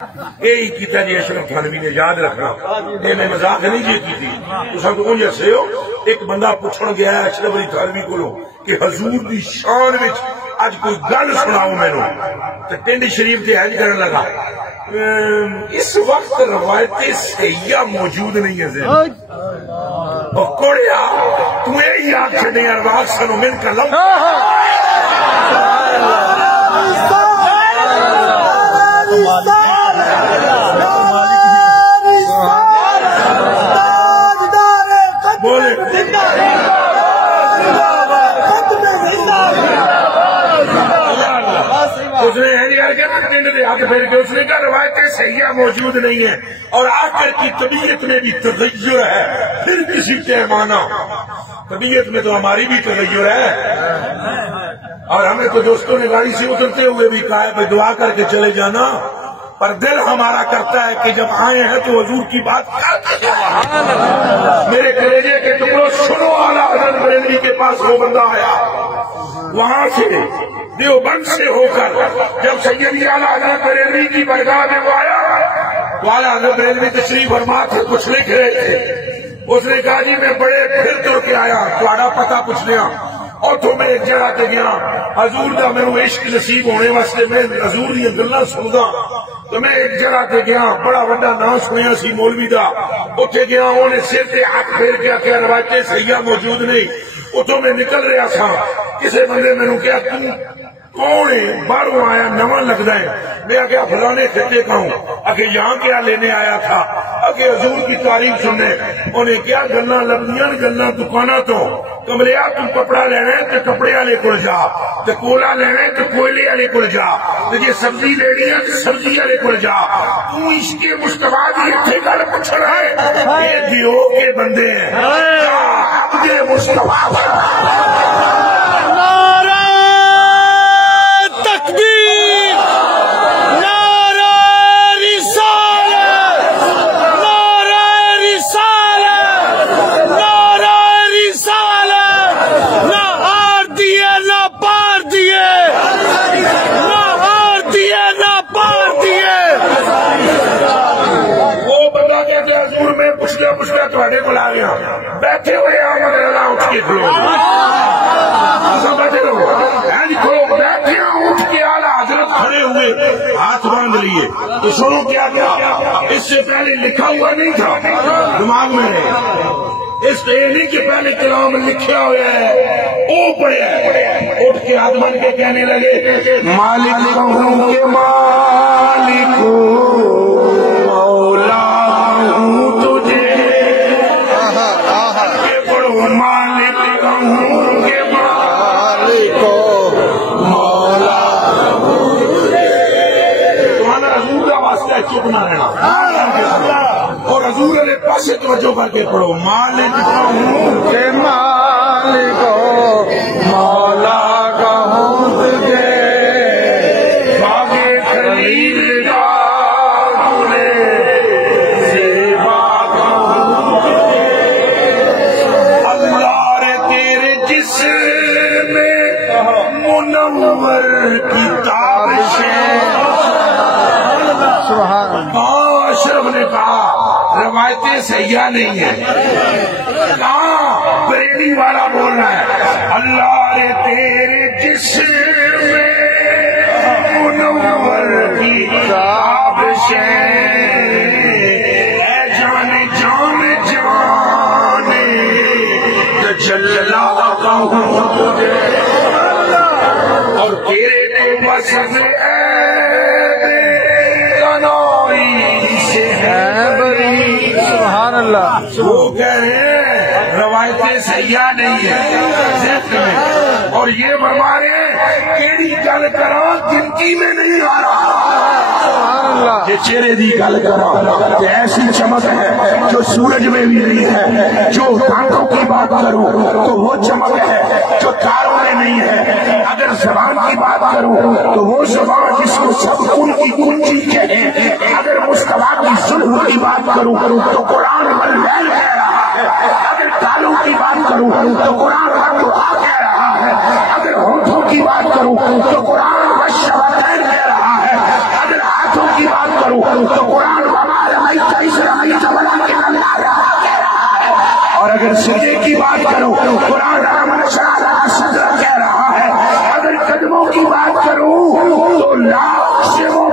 یہی کیتا جی اشرف تھانوی نے، یاد رکھنا میں مذاق نہیں جی کی تھی تو سب کو جیسے ہو. ایک بندہ پوچھن گیا ہے اشرف علی تھانوی کو کہ حضور دی شان وچ اج کوئی گل سناؤ مینو، تو پنڈ شریف تے حج کرن لگا. اس وقت روایت صحیحہ موجود نہیں ہے. کوڑیا تو یہی آگ چھڑے ارواح سنو من کا لو اس نے ہاتھ پھیر کے اس نے کہا روایتیں صحیحہ موجود نہیں ہیں اور آخر کی طبیعت میں بھی تغیر ہے، پھر کسی پیمانہ طبیعت میں تو ہماری بھی تغیر ہے. اور ہمیں تو دوستوں نے گاڑی سے اترتے ہوئے بھی کہا ہے بھائی دعا کر کے چلے جانا، پر دل ہمارا کرتا ہے کہ جب آئے ہیں تو حضور کی بات کرتے ہیں. میرے کلیجے کے ٹکڑوں سنو، اعلیٰ حضرت بریلوی کے پاس وہ بندہ آیا وہاں سے دیوبند سے ہو کر، جب سیدی اعلیٰ حضرت بریلوی کی برگاہ میں وہ آیا تو اعلیٰ حضرت بریلوی تشریف فرما تھے، کچھ لکھ رہے تھے. اس نے کہا جی میں بڑے پھر تو کے آیا تھوڑا پتہ پوچھنے اور تو میں ایک جگہ تے گیا حضور دا میرے عشق نصیب ہونے واسطے میں حضور دی گلاں سندا، تو میں ایک جگہ تے گیا بڑا وڈا نام سنیا سی مولوی دا، اوتھے گیا انہیں سر تے ہاتھ پھیر کے آخیا روایتیں صحیحہ موجود نہیں. اتوں میں نکل رہا تھا، کسی بندے میں نے کہا تم کون ہے، باہروں آیا نواں لگتا ہے. میں کیا فلانے خطے کا ہوں. اگے یہاں کیا لینے آیا تھا؟ اگے حضور کی تعریف سننے. انہیں کیا گلا لبیاں گلا دکانوں تو کملیا تم کپڑا لینا ہے تو کپڑے والے کو جا، تو کولا لینا ہے تو کوئلے والے کو جا، تو جی سبزی لینی ہے تو سبزی والے کو جا. تو اس کے مشتبہ کی اتنے گل پوچھ رہا ہے، یہ دیو کے بندے ہیں مشتبہ. پوچھنا تھوڑے کو آ گیا بیٹھے ہوئے اٹھ کے کھلو کھلو بیٹھے اٹھ کے آلہ حضرت کھڑے ہوئے ہاتھ باندھ لیے. تو سنو کیا کیا اس سے پہلے لکھا ہوا نہیں تھا دماغ میں ہے، اس پہ نہیں کہ پہلے کلام لکھا ہوا ہے وہ پڑھے. اٹھ کے ہاتھ باندھ کے کہنے لگے مالک ہوں کہ مالک مولا ہوں تجھے، مالک ہوں کہ مالک مولا ہوں تجھے. تمہارا حضور کا واسطہ چپ نہ رہنا اور حضور والے پاسے توجہ کر کے پڑھو مالک ہوں کہ مالک مولا کا ہوں تجھے، باغ خلیل کا اشرف نے کہا روایتیں صحیحہ نہیں ہیں. کہاں بریلی والا بول رہا ہے اللہ رے تیرے جسم میں منور کی تابش اے جانے جانے جانے تجلا کہوں تجھے اور تیرے تو بس سبحان اللہ. وہ کہہ رہے ہیں روایتیں صحیحہ نہیں ہیں اور یہ ہمارے کیڑی گل کرا زندگی میں نہیں آ رہا. یہ چہرے دی گل کرا ایسی چمک ہے جو سورج میں بھی نہیں ہے، جو دانتوں کی بات کروں تو وہ چمک ہے جو تاروں میں نہیں ہے. اگر زبان کی بات کروں تو وہ زبان جس کو سب ان کی کنجی کہیں. اگر مصطفیٰ کی سلح کی بات کروں تو قرآن واللیل کہہ رہا ہے. اگر تالوں کی بات کروں تو قرآن والضحیٰ کہہ رہا ہے. اگر ہونٹوں کی بات کروں تو قرآن والشفتین کہہ رہا ہے. اگر ہاتھوں کی بات کروں کروں تو قرآن اور اگر سجدے کی بات کروں قرآن کہہ رہا ہے، اگر قدموں کی بات کروں تو لاکھ سے وہ